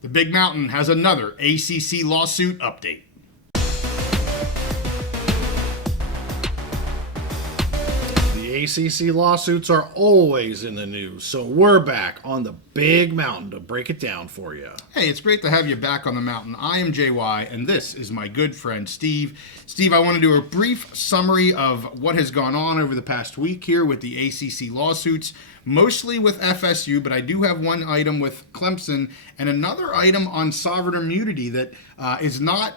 The Big Mountain has another ACC lawsuit update. The ACC lawsuits are always in the news, so we're back on the Big Mountain to break it down for you. Hey, it's great to have you back on the mountain. I am JY, and this is my good friend Steve. Steve, I want to do a brief summary of what has gone on over the past week here with the ACC lawsuits, mostly with FSU, but I do have one item with Clemson and another item on sovereign immunity that is not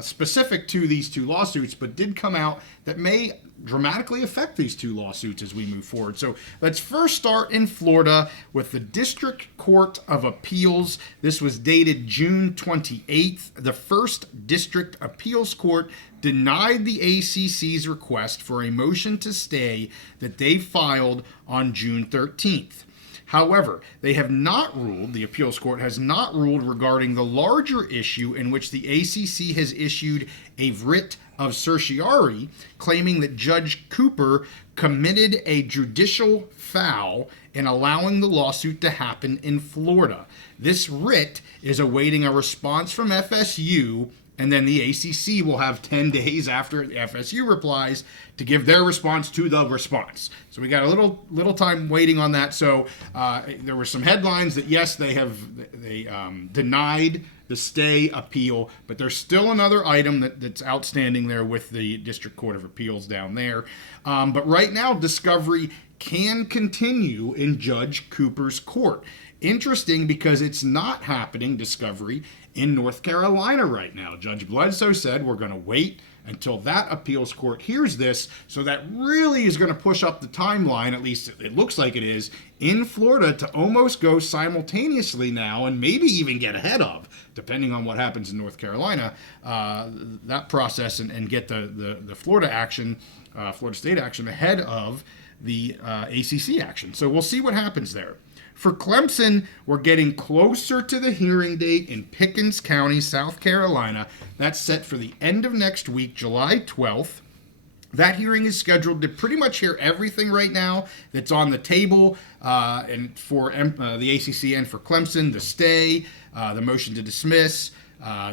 specific to these two lawsuits, but did come out that may dramatically affect these two lawsuits as we move forward. So let's first start in Florida with the District Court of Appeals. This was dated June 28th. The First District Appeals Court denied the ACC's request for a motion to stay that they filed on June 13th. However, they have not ruled, the appeals court has not ruled regarding the larger issue in which the ACC has issued a writ of certiorari claiming that Judge Cooper committed a judicial foul in allowing the lawsuit to happen in Florida. This writ is awaiting a response from FSU, and then the ACC will have 10 days after FSU replies to give their response to the response. So we got a little time waiting on that. So there were some headlines that yes, they denied the stay appeal, but there's still another item that's outstanding there with the District Court of Appeals down there. But right now, discovery can continue in Judge Cooper's court. Interesting because it's not happening, discovery, in North Carolina right now. Judge Bledsoe said we're going to wait until that appeals court hears this, so that really is going to push up the timeline, at least it looks like it is, in Florida to almost go simultaneously now and maybe even get ahead of, depending on what happens in North Carolina, that process and get the Florida action, Florida State action ahead of the ACC action. So we'll see what happens there. For Clemson, we're getting closer to the hearing date in Pickens County, South Carolina. That's set for the end of next week, July 12th. That hearing is scheduled to pretty much hear everything right now that's on the table, and for the ACC and for Clemson, the stay, the motion to dismiss,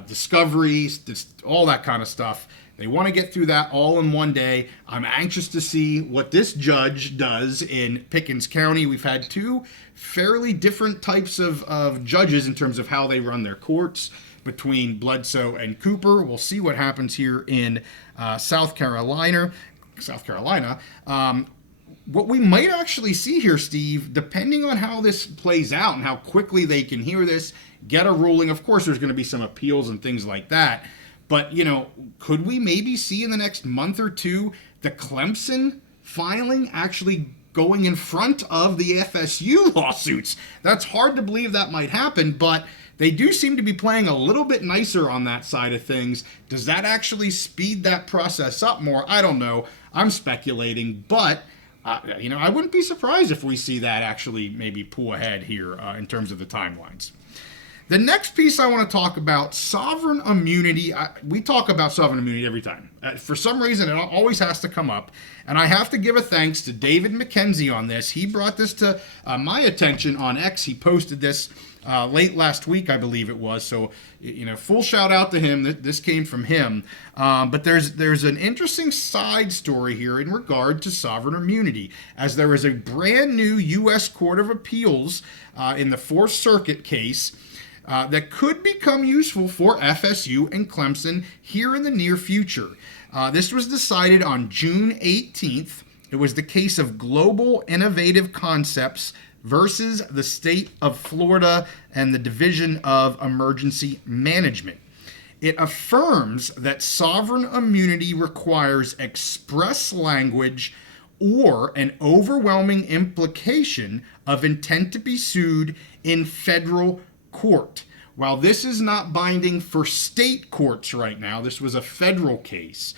discoveries, all that kind of stuff. They want to get through that all in one day. I'm anxious to see what this judge does in Pickens County. We've had two fairly different types of judges in terms of how they run their courts between Bledsoe and Cooper. We'll see what happens here in South Carolina. What we might actually see here, Steve, depending on how this plays out and how quickly they can hear this, get a ruling. Of course, there's going to be some appeals and things like that. But, could we maybe see in the next month or two the Clemson filing actually going in front of the FSU lawsuits? That's hard to believe that might happen, but they do seem to be playing a little bit nicer on that side of things. Does that actually speed that process up more? I don't know. I'm speculating, but I wouldn't be surprised if we see that actually maybe pull ahead here in terms of the timelines. The next piece I want to talk about, sovereign immunity. We talk about sovereign immunity every time. For some reason, it always has to come up. And I have to give a thanks to David McKenzie on this. He brought this to my attention on X. He posted this late last week, I believe it was. So, full shout out to him. This came from him. But there's an interesting side story here in regard to sovereign immunity, as there is a brand new U.S. Court of Appeals in the Fourth Circuit case that could become useful for FSU and Clemson here in the near future. This was decided on June 18th. It was the case of Global Innovative Concepts versus the state of Florida and the Division of Emergency Management. It affirms that sovereign immunity requires express language or an overwhelming implication of intent to be sued in federal court. While this is not binding for state courts right now, this was a federal case.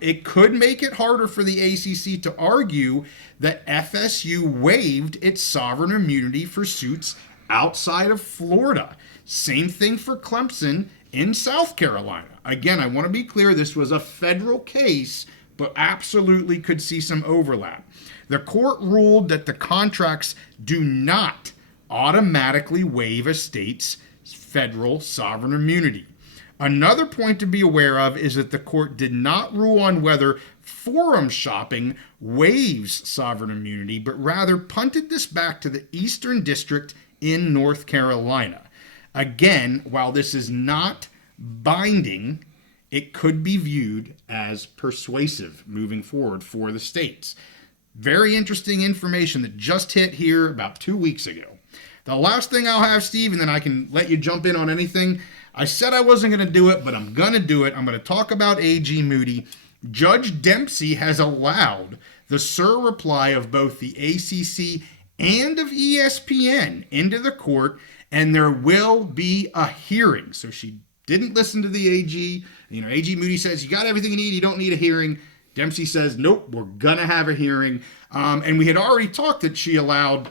It could make it harder for the ACC to argue that FSU waived its sovereign immunity for suits outside of Florida. Same thing for Clemson in South Carolina. Again, I want to be clear, this was a federal case, but absolutely could see some overlap. The court ruled that the contracts do not automatically waive a state's federal sovereign immunity. Another point to be aware of is that the court did not rule on whether forum shopping waives sovereign immunity, but rather punted this back to the Eastern District in North Carolina. Again, while this is not binding, it could be viewed as persuasive moving forward for the states. Very interesting information that just hit here about 2 weeks ago. The last thing I'll have, Steve, and then I can let you jump in on anything. I said I wasn't going to do it, but I'm going to do it. I'm going to talk about AG Moody. Judge Dempsey has allowed the reply of both the ACC and of ESPN into the court, and there will be a hearing. So she didn't listen to the AG. AG Moody says, you got everything you need, you don't need a hearing. Dempsey says, nope, we're going to have a hearing. And we had already talked that she allowed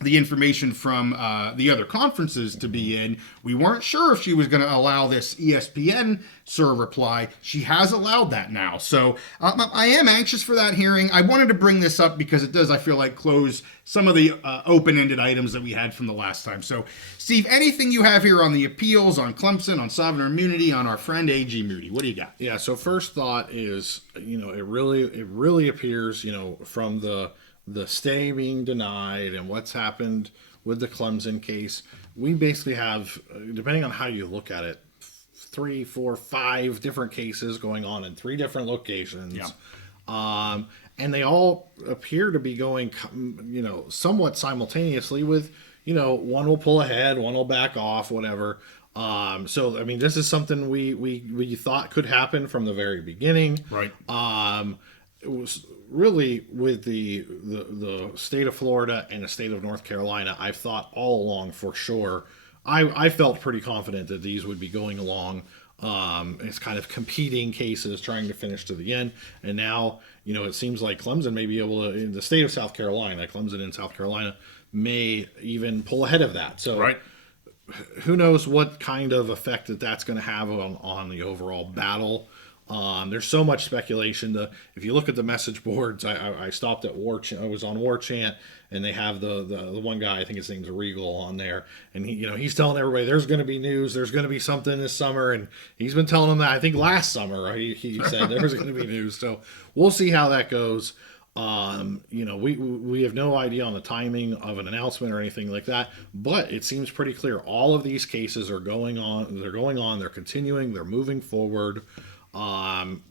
the information from the other conferences to be in. We weren't sure if she was going to allow this ESPN reply. She has allowed that now. So I am anxious for that hearing. I wanted to bring this up because it does, I feel like, close some of the open-ended items that we had from the last time. So, Steve, anything you have here on the appeals, on Clemson, on sovereign immunity, on our friend AG Moody? What do you got? Yeah, so first thought is, it really appears, from the stay being denied and what's happened with the Clemson case, we basically have, depending on how you look at it, 3, 4, 5 different cases going on in 3 different locations. Yeah. And they all appear to be going, somewhat simultaneously with, one will pull ahead, one will back off, whatever. So, this is something we thought could happen from the very beginning. Right. It was really with the state of Florida and the state of North Carolina, I've thought all along for sure. I felt pretty confident that these would be going along as kind of competing cases trying to finish to the end. And now, it seems like Clemson may be able to, in the state of South Carolina, Clemson in South Carolina may even pull ahead of that. So right. Who knows what kind of effect that's going to have on the overall battle. There's so much speculation. If you look at the message boards, I stopped at I was on War Chant, and they have the one guy, I think his name's Regal, on there, and he's telling everybody there's going to be news, there's going to be something this summer, and he's been telling them that I think last summer he said there was going to be news. So we'll see how that goes. We have no idea on the timing of an announcement or anything like that, but it seems pretty clear all of these cases are going on. They're continuing. They're moving forward.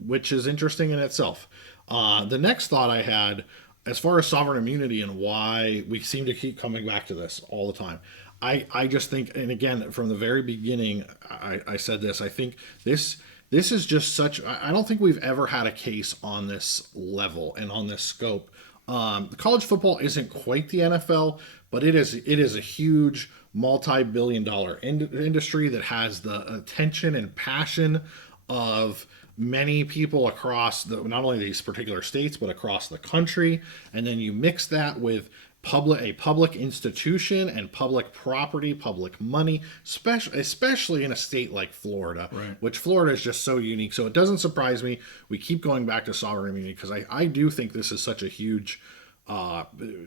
Which is interesting in itself. The next thought I had, as far as sovereign immunity and why we seem to keep coming back to this all the time, I just think, and again, from the very beginning, I said this, I think this is just such, I don't think we've ever had a case on this level and on this scope. The college football isn't quite the NFL, but it is a huge multi-billion-dollar industry that has the attention and passion of many people across not only these particular states, but across the country. And then you mix that with a public institution and public property, public money, especially in a state like Florida, right, which Florida is just so unique. So it doesn't surprise me. We keep going back to sovereign immunity because I do think this is such a huge,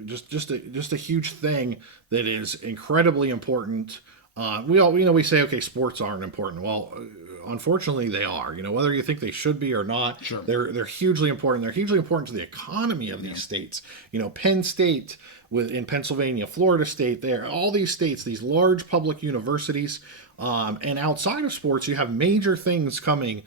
just a huge thing that is incredibly important. We say, okay, sports aren't important. Well, unfortunately they are, whether you think they should be or not. Sure. They're hugely important. They're hugely important to the economy of these states. Penn State in Pennsylvania, Florida State, all these states, these large public universities, and outside of sports, you have major things coming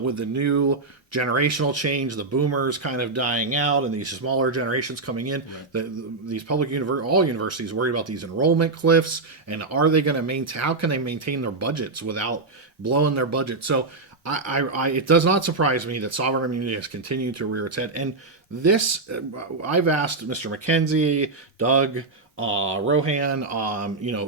with the new generational change, the boomers kind of dying out, and these smaller generations coming in. Right. These public all universities worry about these enrollment cliffs, and are they going to maintain? How can they maintain their budgets without blowing their budget? So, it does not surprise me that sovereign immunity has continued to rear its head. And this, I've asked Mr. McKenzie, Doug, Rohan,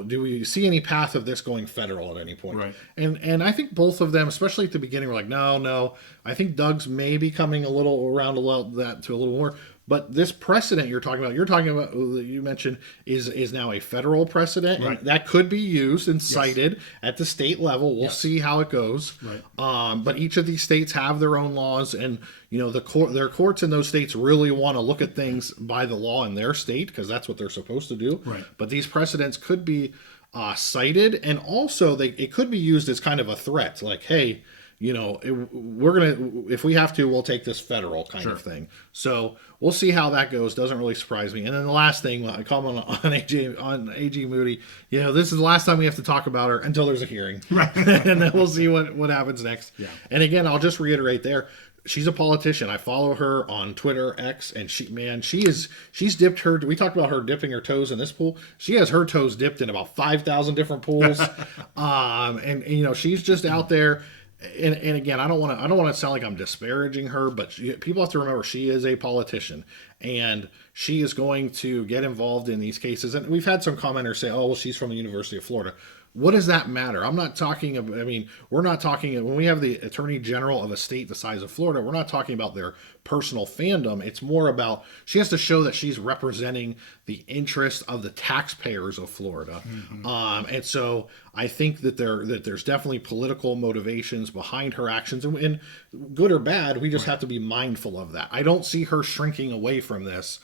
do we see any path of this going federal at any point? Right. And I think both of them, especially at the beginning, were like, no. I think Doug's maybe coming a little more. But this precedent you're talking about, you mentioned, is now a federal precedent. Right. And that could be used and cited at the state level. We'll see how it goes. Right. But each of these states have their own laws, and their courts in those states really want to look at things by the law in their state because that's what they're supposed to do. Right. But these precedents could be cited, and also it could be used as kind of a threat, like, hey, we're gonna, if we have to, we'll take this federal kind of thing. So we'll see how that goes. Doesn't really surprise me. And then the last thing, I comment on AG Moody. This is the last time we have to talk about her until there's a hearing, right? And then we'll see what happens next. Yeah. And again, I'll just reiterate there. She's a politician. I follow her on Twitter, X, and she's dipped her. We talked about her dipping her toes in this pool. She has her toes dipped in about 5,000 different pools, and she's just out there. And again, I don't want to sound like I'm disparaging her, but people have to remember she is a politician, and she is going to get involved in these cases. And we've had some commenters say, "Oh, well, she's from the University of Florida." What does that matter? I'm not talking about, we're not talking, when we have the attorney general of a state the size of Florida, we're not talking about their personal fandom. It's more about, she has to show that she's representing the interest of the taxpayers of Florida. Mm-hmm. And so I think that there's definitely political motivations behind her actions, and good or bad, we just have to be mindful of that. I don't see her shrinking away from this.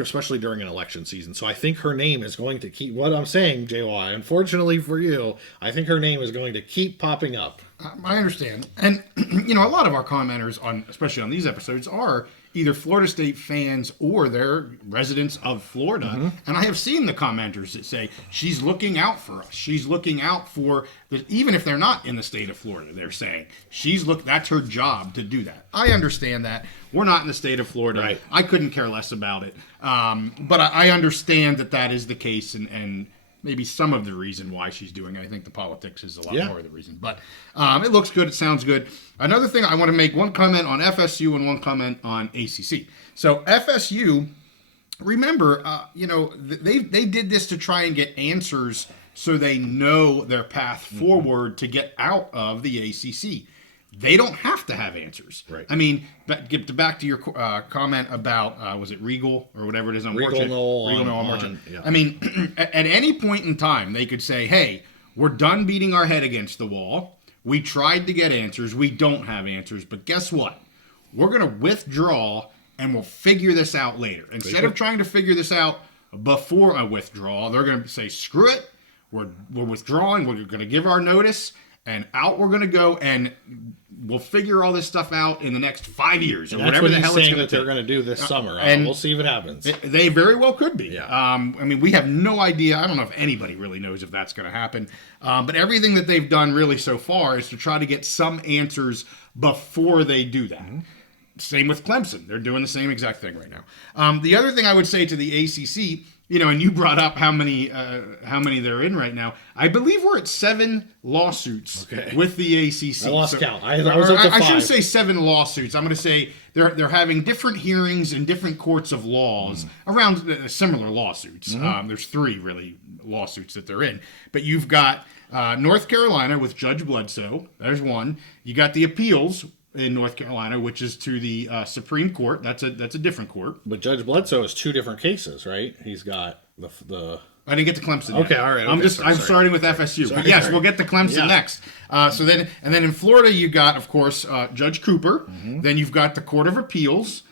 Especially during an election season. So I think her name is going to keep, what I'm saying, JY, unfortunately for you, I think her name is going to keep popping up. I understand. And, a lot of our commenters, especially on these episodes, are either Florida State fans or they're residents of Florida. Mm-hmm. And I have seen the commenters that say, she's looking out for us. She's looking out for, even if they're not in the state of Florida, they're saying, that's her job to do that. I understand that. We're not in the state of Florida. Right. I couldn't care less about it. But I understand that is the case, and maybe some of the reason why she's doing it. I think the politics is a lot more of the reason. But it looks good. It sounds good. Another thing, I want to make one comment on FSU and one comment on ACC. So FSU, remember, they did this to try and get answers so they know their path forward to get out of the ACC. They don't have to have answers. Right. Get back to your comment about, was it Regal or whatever it is on Regal on Marchand. Yeah. At any point in time, they could say, hey, we're done beating our head against the wall. We tried to get answers. We don't have answers. But guess what? We're going to withdraw, and we'll figure this out later. Instead of trying to figure this out before a withdrawal, they're going to say, screw it. We're withdrawing. We're going to give our notice, and out we're going to go, and we'll figure all this stuff out in the next 5 years or whatever the hell it's going to take. They're going to do this summer, and we'll see if it happens. They very well could be. Yeah. We have no idea. I don't know if anybody really knows if that's going to happen. But everything that they've done really so far is to try to get some answers before they do that. Mm-hmm. Same with Clemson. They're doing the same exact thing right now. The other thing I would say to the ACC, and you brought up how many they're in right now. I believe we're at 7 lawsuits with the ACC. I lost count. I was up to 5. I shouldn't say 7 lawsuits. I'm going to say they're having different hearings in different courts of laws around similar lawsuits. Mm-hmm. There's 3 really lawsuits that they're in. But you've got North Carolina with Judge Bledsoe. There's one. You got the appeals in North Carolina, which is to the Supreme Court. That's a different court. But Judge Bledsoe is 2 different cases, right? He's got the. I didn't get to Clemson yet. Okay, all right. Okay, I'm starting with FSU. But yes, we'll get to Clemson next. So then in Florida, you got, of course, Judge Cooper. Mm-hmm. Then you've got the Court of Appeals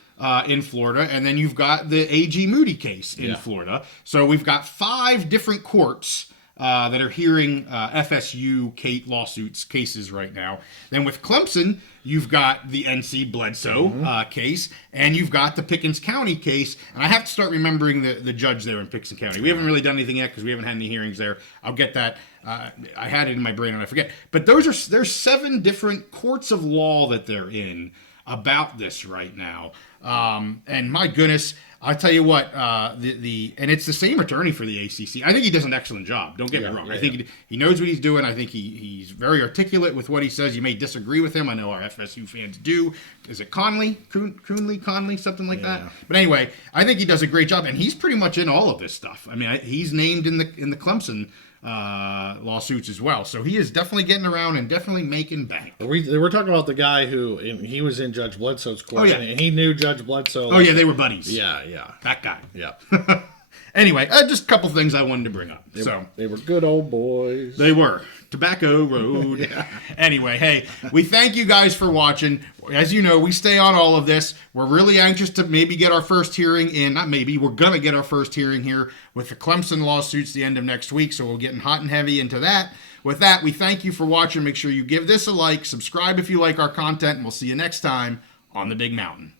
in Florida, and then you've got the AG Moody case in Florida. So we've got 5 different courts that are hearing FSU cases right now. Then with Clemson, you've got the NC Bledsoe case, and you've got the Pickens County case. And I have to start remembering the judge there in Pickens County. We haven't really done anything yet because we haven't had any hearings there. I'll get that. I had it in my brain and I forget. But there's 7 different courts of law that they're in about this right now. And my goodness, I'll tell you what, and it's the same attorney for the ACC. I think he does an excellent job. Don't get me wrong. I think he knows what he's doing. I think he's very articulate with what he says. You may disagree with him. I know our FSU fans do. Is it Conley, something like that? But anyway, I think he does a great job, and he's pretty much in all of this stuff. He's named in the Clemson lawsuits as well. So he is definitely getting around and definitely making bank. We're talking about the guy he was in Judge Bledsoe's court, and he knew Judge Bledsoe. Oh, yeah, they were buddies. Yeah. That guy. Yeah. Anyway, just a couple things I wanted to bring up. They were good old boys. They were. Tobacco Road. Yeah. Anyway, hey, we thank you guys for watching. As you know, we stay on all of this. We're really anxious to maybe get our first hearing in. Not maybe, we're going to get our first hearing here with the Clemson lawsuits the end of next week. So we're getting hot and heavy into that. With that, we thank you for watching. Make sure you give this a like, subscribe if you like our content, and we'll see you next time on the Big Mountain.